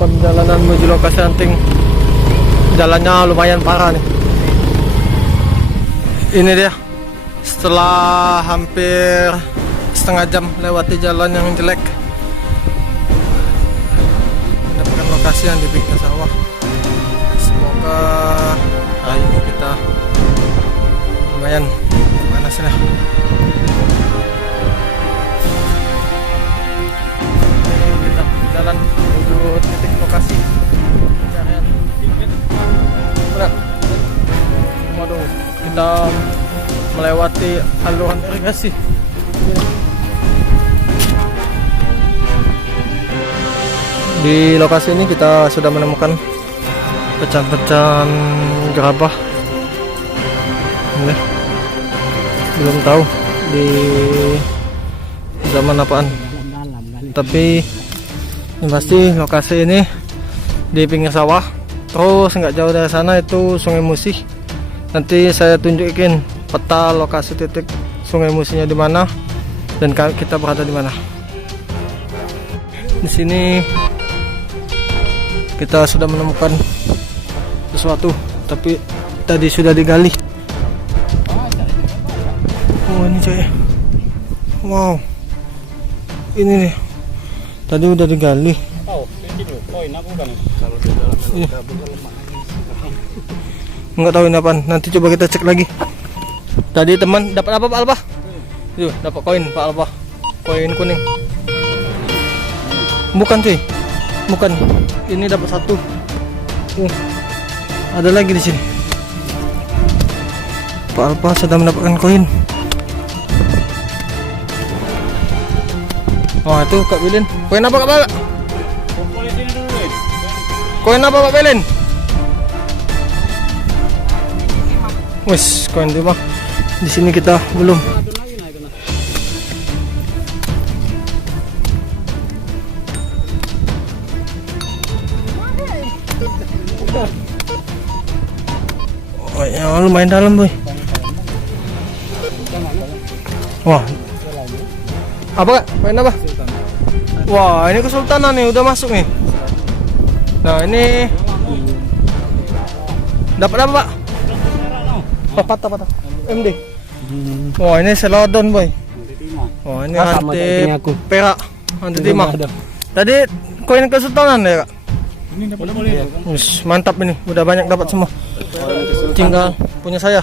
perjalanan menuju lokasi hunting. Jalannya lumayan parah nih. Ini dia, setelah hampir setengah jam lewati jalan yang jelek, mendapatkan lokasi yang di pinggir sawah. Semoga hari ini kita lumayan panasnya. Kita jalan menuju titik lokasi pencarian. Waduh, kita melewati aluran irigasi. Di lokasi ini kita sudah menemukan pecahan-pecahan gerabah. Ini belum tahu di zaman apaan, tapi yang pasti lokasi ini di pinggir sawah. Terus nggak jauh dari sana itu Sungai Musi. Nanti saya tunjukin peta lokasi titik Sungai Musinya di mana dan kita berada di mana. Di sini kita sudah menemukan sesuatu, tapi tadi sudah digali. Oh ini coy, wow, ini nih tadi udah digali. Nggak tahu ini apaan, nanti coba kita cek lagi. Tadi teman dapat apa Pak Alpa? Tuh, dapat koin Pak Alpa, koin kuning. Bukan cuy, bukan. Ini dapat satu. Ada lagi di sini. Pak Alpa sudah mendapatkan koin. Oh itu Kak Bilin. Koin apa Kak Pak? Koin apa Pak Bilin? Wes, koin 5. Di sini kita belum. Oh ya, lumayan dalam boy. Wah, apa Kak? Koin apa? Wah, ini kesultanan nih, udah masuk nih. Nah ini dapat apa Pak? Oh, patah MD. Wah ini selodon boy. Wah ini anti perak, anti timah. Tadi koin kesultanan ya Kak? Ini dapat boleh. Mantap ini, udah banyak dapat semua. Tinggal punya saya.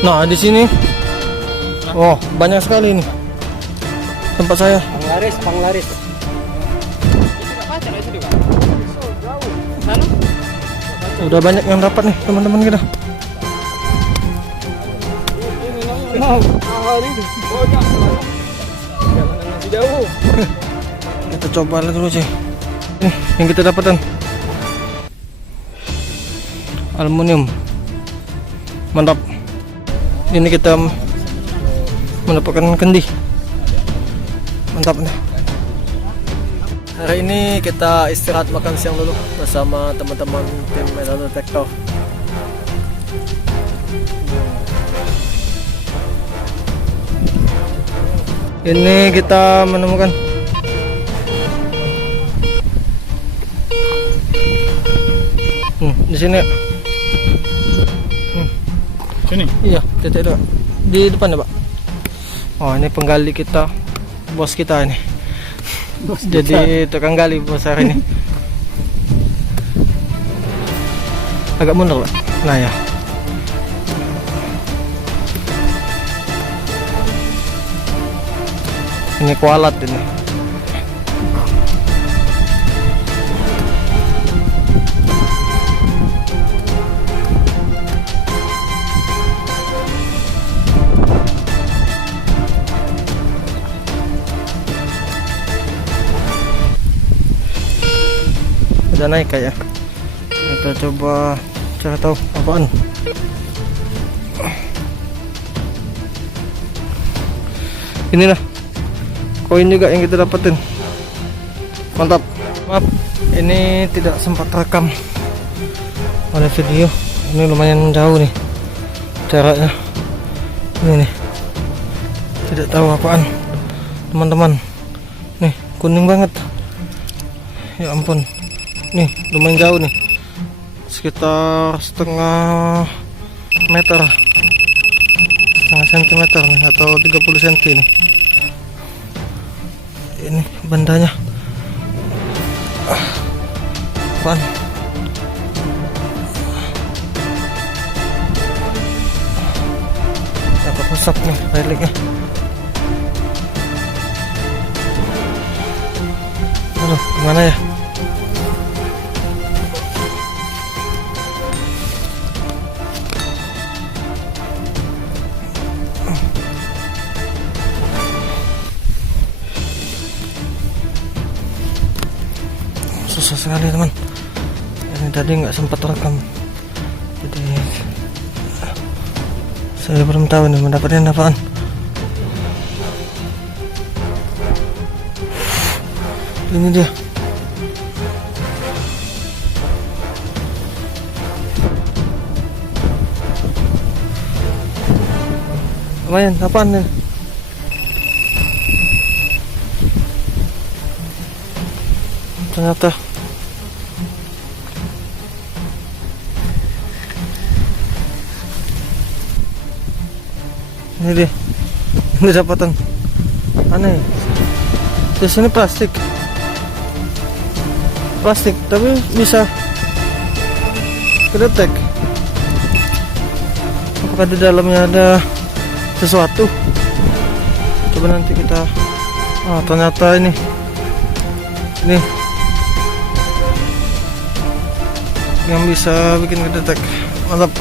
Nah di sini, oh banyak sekali ini tempat saya. Panglaris. Udah banyak yang dapat nih teman-teman kita. Kita coba lihat dulu sih. Nih yang kita dapatkan aluminium. Mantap. Ini kita mendapatkan kendi. Mantap nih. Hari ini kita istirahat makan siang dulu bersama teman-teman tim Medan Detektor. Ini kita menemukan di sini. Sini? Iya, titik dua. Di depan ya Pak. Oh ini penggali kita, bos kita ini. Jadi tukang gali bos hari ini. Agak mundur Pak. Nah ya. Ini kualat ini. Udah naik kayak. Kita coba cari tahu apaan. Inilah koin juga yang kita dapetin. Mantap. Maaf, ini tidak sempat rekam oleh video. Ini lumayan jauh nih jaraknya. Ini nih, tidak tahu apaan teman-teman. kuning banget. Ya ampun, nih lumayan jauh nih, sekitar setengah meter, setengah sentimeter nih, atau 30 cm nih. Ini bandanya. Apaan? Dapat rusak nih reliknya. Aduh, gimana ya? Susah sekali teman. Ini tadi nggak sempat rekam, jadi saya belum tahu nih mendapatkan apaan. Ini dia. Lumayan, apaan nih? Ternyata ini dia. Ini dapatan aneh. Di sini plastik, tapi bisa kedetek. Apakah di dalamnya ada sesuatu? Coba nanti kita. Oh, ternyata ini yang bisa bikin kedetek. Mantap.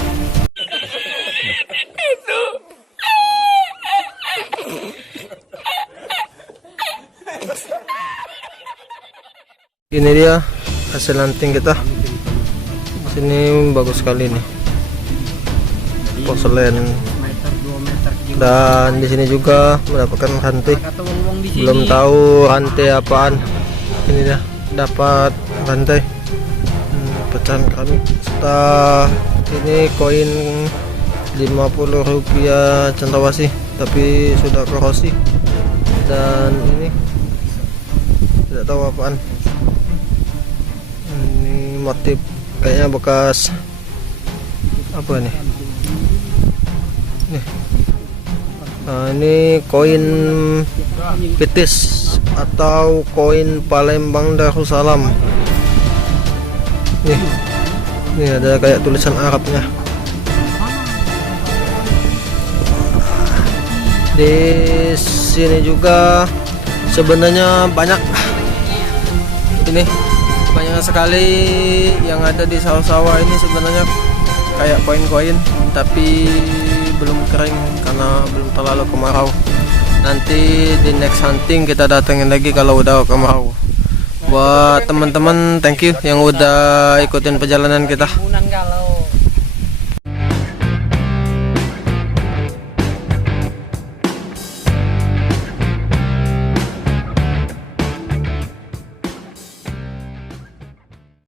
Ini dia hasil hunting kita. Sini bagus sekali nih, porselen. Dan di sini juga mendapatkan rantai. Belum tahu rantai apaan. Ini dah dapat rantai pecahan keramik. Setelah ini koin 50 rupiah cendrawasih, tapi sudah korosi. Dan ini tidak tahu apaan. Ini motif kayaknya bekas apa nih? Nih. Nah, ini koin pitis atau koin Palembang Darussalam. Nih ada kayak tulisan Arabnya. Di sini juga sebenarnya banyak. Ini banyak sekali yang ada di sawah-sawah ini, sebenarnya kayak koin-koin, tapi belum kering karena belum terlalu kemarau. Nanti di next hunting kita datengin lagi kalau udah kemarau. Buat teman-teman, thank you yang udah ikutin perjalanan kita.